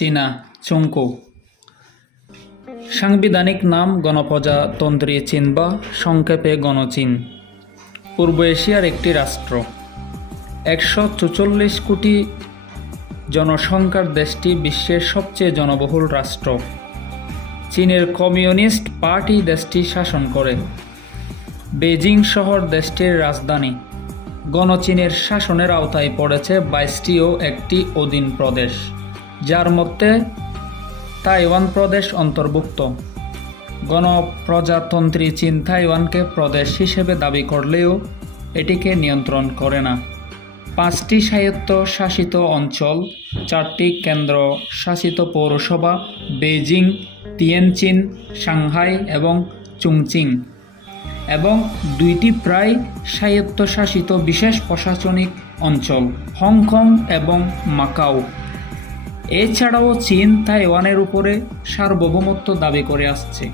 চীনা চুংকু। সাংবিধানিক নাম গণপ্রজাতন্ত্রী চীন বা সংক্ষেপে গণচীন। পূর্ব এশিয়ার একটি রাষ্ট্র। 144 কোটি জনসংখ্যার দেশটি বিশ্বের সবচেয়ে জনবহুল রাষ্ট্র। চীনের কমিউনিস্ট পার্টি দেশটি শাসন করে। বেজিং শহর দেশটির রাজধানী। গণচীনের শাসনের আওতায় পড়েছে 22টি ও একটি অধীন প্রদেশ, যার মধ্যে তাইওয়ান প্রদেশ অন্তর্ভুক্ত। গণপ্রজাতন্ত্রী চীন তাইওয়ানকে প্রদেশ হিসেবে দাবি করলেও এটিকে নিয়ন্ত্রণ করে না। 5টি স্বায়ত্ত শাসিত অঞ্চল, 4টি কেন্দ্র শাসিত পৌরসভা বেইজিং, তিয়ানজিন, সাংহাই এবং চুংচিং, এবং 2টি প্রায় স্বায়ত্তশাসিত বিশেষ প্রশাসনিক অঞ্চল হংকং এবং মাকাও। এছাড়াও চীন তাইওয়ানের উপরে সার্বভৌমত্ব দাবি করে আসছে।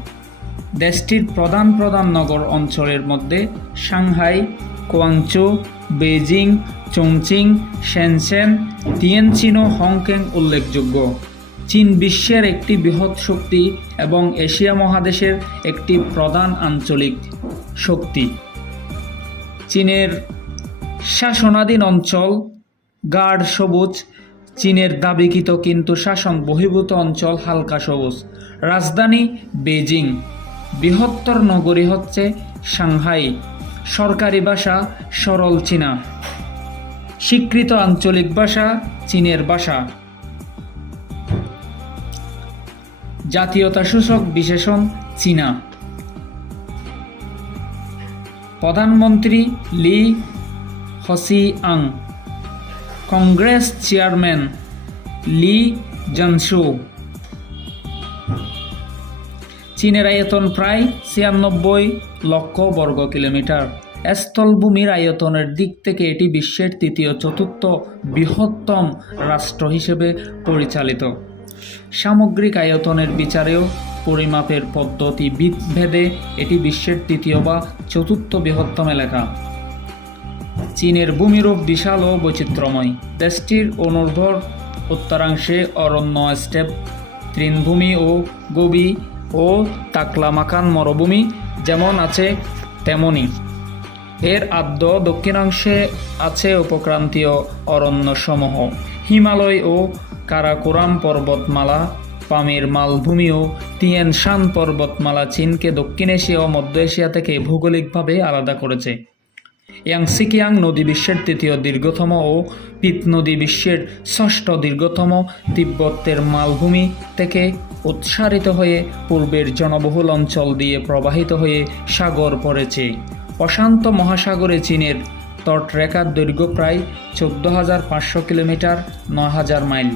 দেশটির প্রধান প্রধান নগর অঞ্চলের মধ্যে Shanghai, Guangzhou, Beijing, Chongqing, Shenzhen, Tianjin ও হংকং উল্লেখযোগ্য। চীন বিশ্বের একটি বৃহৎ শক্তি এবং এশিয়া মহাদেশের একটি প্রধান আঞ্চলিক শক্তি। চীনের শাসনাধীন অঞ্চল গাঢ় সবুজ, চীনের দাবিকৃত কিন্তু শাসন বহির্ভূত অঞ্চল হালকা সবুজ। রাজধানী বেইজিং। বৃহত্তর নগরী হচ্ছে সাংহাই। সরকারি ভাষা সরল চীনা। স্বীকৃত আঞ্চলিক ভাষা চীনের ভাষা। জাতীয়তাসূচক বিশেষণ চীনা। প্রধানমন্ত্রী লি হসিয়াং। Congress chairman Li জানশু। চীনের আয়তন প্রায় 96 লক্ষ বর্গ কিলোমিটার। স্থলভূমির আয়তনের দিক থেকে এটি বিশ্বের তৃতীয় চতুর্থ বৃহত্তম রাষ্ট্র হিসেবে পরিচালিত। সামগ্রিক আয়তনের বিচারেও পরিমাপের পদ্ধতি ভেদে এটি বিশ্বের তৃতীয় বা চতুর্থ বৃহত্তম এলাকা। চীনের ভূমিরূপ বিশাল ও বৈচিত্র্যময়। দেশটির অনুর্বর উত্তরাংশে অরণ্য, স্টেপ, তৃণভূমি ও গোবি ও তাকলামাকান মরুভূমি যেমন আছে তেমনি এর আদ্য দক্ষিণাংশে আছে উপক্রান্তীয় অরণ্যসমূহ। হিমালয় ও কারাকোরাম পর্বতমালা, পামির মালভূমি ও তিয়ান শান পর্বতমালা চীনকে দক্ষিণ এশিয়া ও মধ্য এশিয়া থেকে ভৌগোলিকভাবে আলাদা করেছে। ইয়াংসিকিয়াং নদী বিশ্বের তৃতীয় দীর্ঘতম ও পিত নদী বিশ্বের ষষ্ঠ দীর্ঘতম। তিব্বতের মালভূমি থেকে উৎসারিত হয়ে পূর্বের জনবহুল অঞ্চল দিয়ে প্রবাহিত হয়ে সাগর পড়েছে। প্রশান্ত মহাসাগরে চীনের তটরেখার দৈর্ঘ্য প্রায় 14,500 কিলোমিটার, 9,000 মাইল।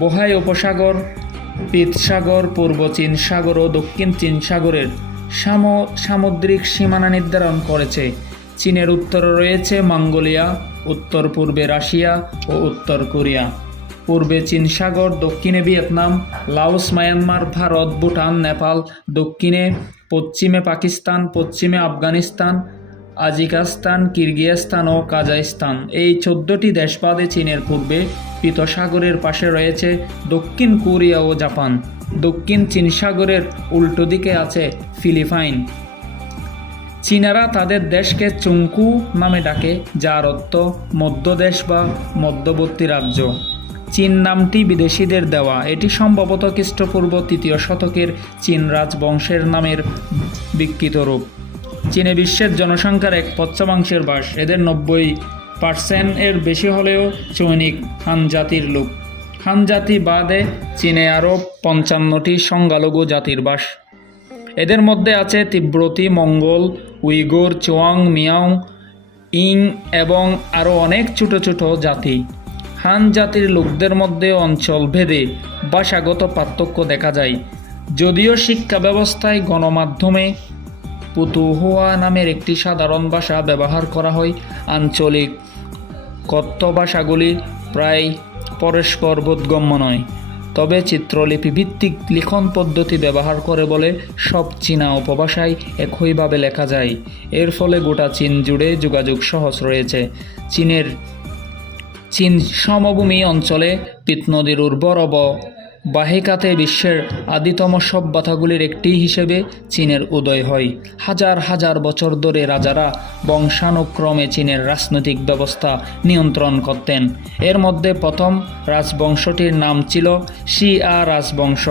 বোহাই উপসাগর, পিত সাগর, পূর্ব চীন সাগর ও দক্ষিণ চীন সাগরের সামুদ্রিক সীমানা নির্ধারণ করেছে। চীনের উত্তরে রয়েছে মঙ্গোলিয়া, উত্তর পূর্বে রাশিয়া ও উত্তর কোরিয়া। পূর্বে চীন সাগর, দক্ষিণে Vietnam, Laos, Myanmar, Bharat, Bhutan, Nepal, দক্ষিণে পশ্চিমে পাকিস্তান, পশ্চিমে আফগানিস্তান, তাজিকিস্তান, কিরগিজস্তান ও কাজাখস্তান। এই 14টি দেশ বাদে চীনের পূর্বে পিত সাগরের পাশে রয়েছে দক্ষিণ কোরিয়া ও জাপান। দক্ষিণ চীন সাগরের উল্টো দিকে আছে ফিলিপাইন। চীনারা তাদের দেশকে চুংকু নামে ডাকে, যার অর্থ মধ্যদেশ বা মধ্যবর্তী রাজ্য। চীন নামটি বিদেশিদের দেওয়া। এটি সম্ভবত খ্রিস্টপূর্ব 3য় শতকের চীন রাজবংশের নামের বিকৃত রূপ। চীনে বিশ্বের জনসংখ্যার 1/5 বাস। এদের 90% এর বেশি হলেও চৈনিক হান জাতির লোক। হান জাতি বাদে চীনে আরও 55টি সংখ্যালঘু জাতির বাস। এদের মধ্যে আছে তিব্বতি, মঙ্গল, উইগুর, চুয়াং, মিয়াও, ইং এবং আরও অনেক ছোট ছোট জাতি। হান জাতির লোকদের মধ্যে অঞ্চল ভেদে ভাষাগত পার্থক্য দেখা যায়। যদিও শিক্ষা ব্যবস্থায় গণমাধ্যমে পুতুহুয়া নামের একটি সাধারণ ভাষা ব্যবহার করা হয়, আঞ্চলিক কথ্য ভাষাগুলি প্রায় পরস্পর বোধগম্য নয়। তবে চিত্রলিপি ভিত্তিক লিখন পদ্ধতি ব্যবহার করে বলে সব চীনা উপভাষায় একইভাবে লেখা যায়। এর ফলে গোটা চীন জুড়ে যোগাযোগ সহজ রয়েছে। চীন সমভূমি অঞ্চলে পিত নদীর উর্বর অববাহিকাতে বিশ্বের আদিতম সভ্যতাগুলির একটি হিসেবে চীনের উদয় হয়। হাজার হাজার বছর ধরে রাজারা বংশানুক্রমে চীনের রাজনৈতিক ব্যবস্থা নিয়ন্ত্রণ করতেন। এর মধ্যে প্রথম রাজবংশটির নাম ছিল শিয়া রাজবংশ।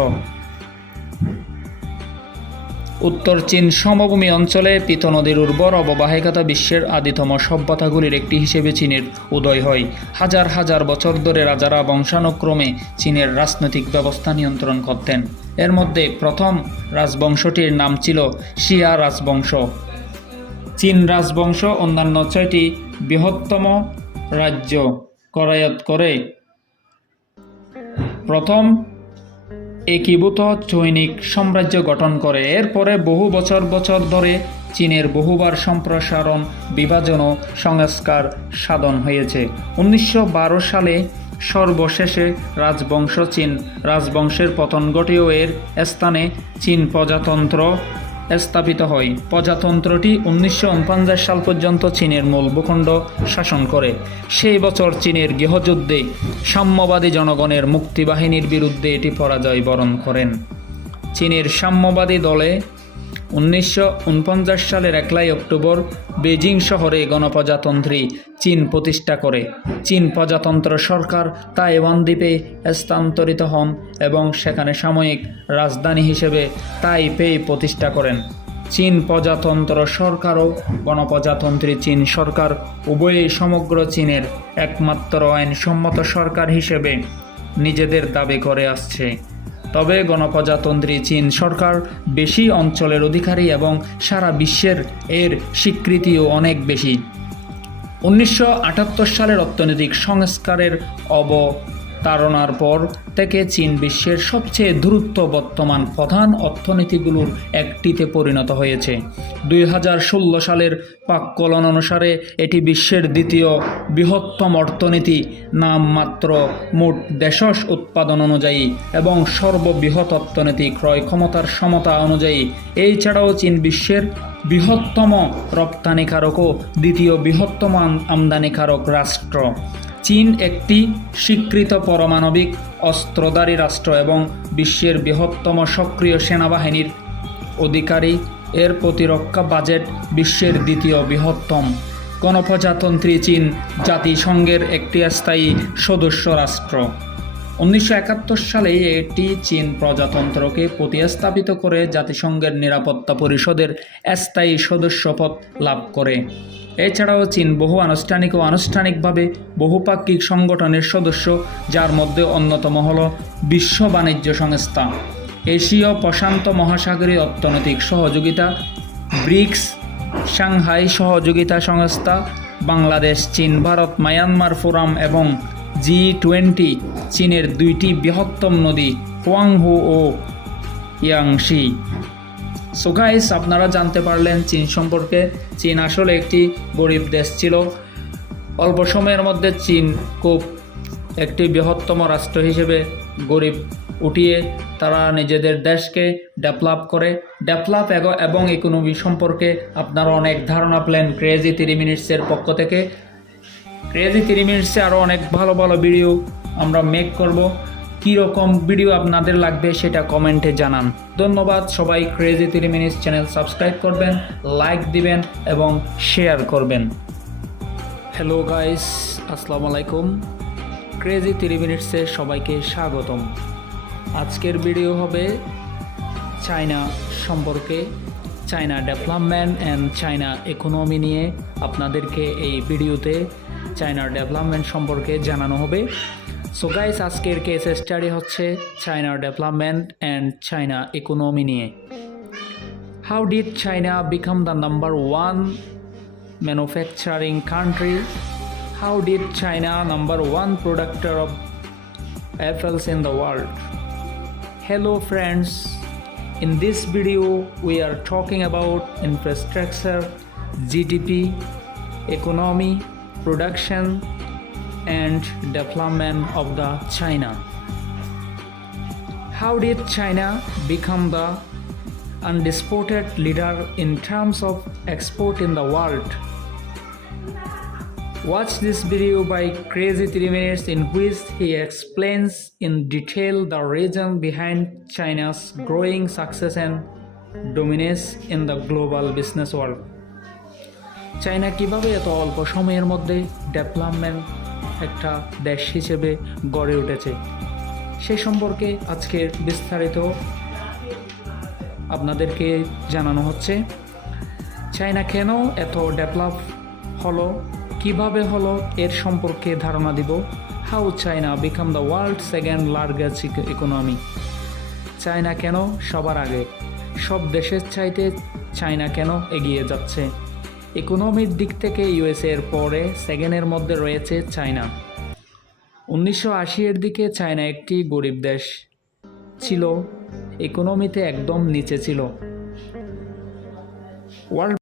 উত্তর চীন সমভূমি অঞ্চলে পিত নদীর উর্বর অববাহিকাতে বিশ্বের আদিতম সভ্যতাগুলির একটি হিসেবে চীনের উদয় হয়। হাজার হাজার বছর ধরে রাজারা বংশানুক্রমে চীনের রাজনৈতিক ব্যবস্থা নিয়ন্ত্রণ করতেন। এর মধ্যে প্রথম রাজবংশটির নাম ছিল শিয়া রাজবংশ। চীন রাজবংশ অন্যান্য 6টি বৃহত্তম রাজ্য করায়ত্ত করে প্রথম একীভূত চৈনিক সাম্রাজ্য গঠন করে। এরপরে বহু বছর ধরে চীনের বহুবার সম্প্রসারণ, বিভাজন ও সংস্কার সাধন হয়েছে। 1912 সালে সর্বশেষে রাজবংশ চীন রাজবংশের পতন ঘটে ও এর স্থানে চীন প্রজাতন্ত্র স্থাপিত হয়। প্রজাতন্ত্রটি 1949 সাল পর্যন্ত চীনের মূল ভূখণ্ড শাসন করে। সেই বছর চীনের গৃহযুদ্ধে সাম্যবাদী জনগণের মুক্তিবাহিনীর বিরুদ্ধে এটি পরাজয় বরণ করেন। চীনের সাম্যবাদী দলে 1949 সালের 1 অক্টোবর বেজিং শহরে গণপ্রজাতন্ত্রী চীন প্রতিষ্ঠা করে। চীন প্রজাতন্ত্র সরকার তাইওয়ান দ্বীপে স্থানান্তরিত হন এবং সেখানে সাময়িক রাজধানী হিসেবে তাইপেই প্রতিষ্ঠা করেন। চীন প্রজাতন্ত্র সরকার ও গণপ্রজাতন্ত্রী চীন সরকার উভয়ই সমগ্র চীনের একমাত্র আইনসম্মত সরকার হিসেবে নিজেদের দাবি করে আসছে। তবে গণপ্রজাতন্ত্রী চীন সরকার বেশি অঞ্চলের অধিকারী এবং সারা বিশ্বের এর স্বীকৃতিও অনেক বেশি। 1978 সালের অর্থনৈতিক সংস্কারের অবতারণার পর থেকে চীন বিশ্বের সবচেয়ে দ্রুত বর্তমান প্রধান অর্থনীতিগুলোর একটিতে পরিণত হয়েছে। 2016 সালের প্রাক্কলন অনুসারে এটি বিশ্বের দ্বিতীয় বৃহত্তম অর্থনীতি নামমাত্র মোট দেশজ উৎপাদন অনুযায়ী এবং সর্ববৃহৎ অর্থনীতি ক্রয় ক্ষমতার সমতা অনুযায়ী। এছাড়াও চীন বিশ্বের বৃহত্তম রপ্তানিকারক ও দ্বিতীয় বৃহত্তম আমদানিকারক রাষ্ট্র। চীন একটি স্বীকৃত পারমাণবিক অস্ত্রধারী রাষ্ট্র এবং বিশ্বের বৃহত্তম সক্রিয় সেনাবাহিনীর অধিকারী। এর প্রতিরক্ষা বাজেট বিশ্বের দ্বিতীয় বৃহত্তম। গণপ্রজাতন্ত্রী চীন জাতিসংঘের একটি স্থায়ী সদস্য রাষ্ট্র। 1971 সালে এটি চীন প্রজাতন্ত্রকে প্রতিস্থাপিত করে জাতিসংঘের নিরাপত্তা পরিষদের স্থায়ী সদস্যপদ লাভ করে। এছাড়াও চীন বহু আনুষ্ঠানিক ও আনুষ্ঠানিকভাবে বহুপাক্ষিক সংগঠনের সদস্য, যার মধ্যে অন্যতম হল বিশ্ব বাণিজ্য সংস্থা, এশীয় প্রশান্ত মহাসাগরীয় অর্থনৈতিক সহযোগিতা, ব্রিক্স, সাংহাই সহযোগিতা সংস্থা, বাংলাদেশ, চীন, ভারত, মায়ানমার ফোরাম এবং G20। চীনের 2টি বৃহত্তম নদী হুয়াংহো ও ইয়াংশি। সো গাইস, আপনারা জানতে পারলেন চীন সম্পর্কে। চীন আসলে একটি গরিব দেশ ছিল। অল্প সময়ের মধ্যে চীন খুব একটি বৃহত্তম রাষ্ট্র হিসেবে গরিব উঠিয়ে তারা নিজেদের দেশকে ডেভেলপ করে। এবং ইকোনমি সম্পর্কে আপনারা অনেক ধারণা পেলেন ক্রেজি 3 মিনিটসের পক্ষ থেকে। ক্রেজি 3 মিনিটসে আরও অনেক ভালো ভালো ভিডিও আমরা মেক করব। কীরকম ভিডিও আপনাদের লাগবে সেটা কমেন্টে জানান। ধন্যবাদ সবাই। ক্রেজি 3 মিনিটস চ্যানেল সাবস্ক্রাইব করবেন, লাইক দিবেন এবং শেয়ার করবেন। হ্যালো গাইস, আসসালামু আলাইকুম। ক্রেজি 3 মিনিটসে সবাইকে স্বাগতম। আজকের ভিডিও হবে চায়না সম্পর্কে, China development and China economy নিয়ে আপনাদেরকে এই ভিডিওতে চায়নার ডেভেলপমেন্ট সম্পর্কে জানানো হবে। সো গাইস, আজকের কেস স্টাডি হচ্ছে চায়নার ডেভেলপমেন্ট অ্যান্ড চায়না ইকোনমি নিয়ে। How did China become the number 1 manufacturing country? How did China number 1 producer of apples in the world? Hello friends, in this video we are talking about infrastructure, GDP, economy, production and development of the China. How did China become the undisputed leader in terms of export in the world? Watch this video by Crazy 3 Minutes in which he explains in detail the reason behind China's growing success and dominance in the global business world. China কিভাবে এত অল্প সময়ের মধ্যে development একটা দেশ হিসেবে গড়ে উঠেছে সে সম্পর্কে আজকের বিস্তারিত আপনাদেরকে জানানো হচ্ছে। চায়না কেন এত ডেভেলপ হলো, কিভাবে হলো এর সম্পর্কে ধারণা দিব। How China become the world second largest economy. China কেন সবার আগে, সব দেশের চাইতে চায়না কেন এগিয়ে যাচ্ছে। ইকোনমির দিক থেকে ইউএসএ এর পরে সেকেন্ডের মধ্যে রয়েছে চায়না। 1980-এর দিকে চায়না একটি গরিব দেশ ছিল, ইকোনমিতে একদম নিচে ছিল। ওয়ার্ল্ড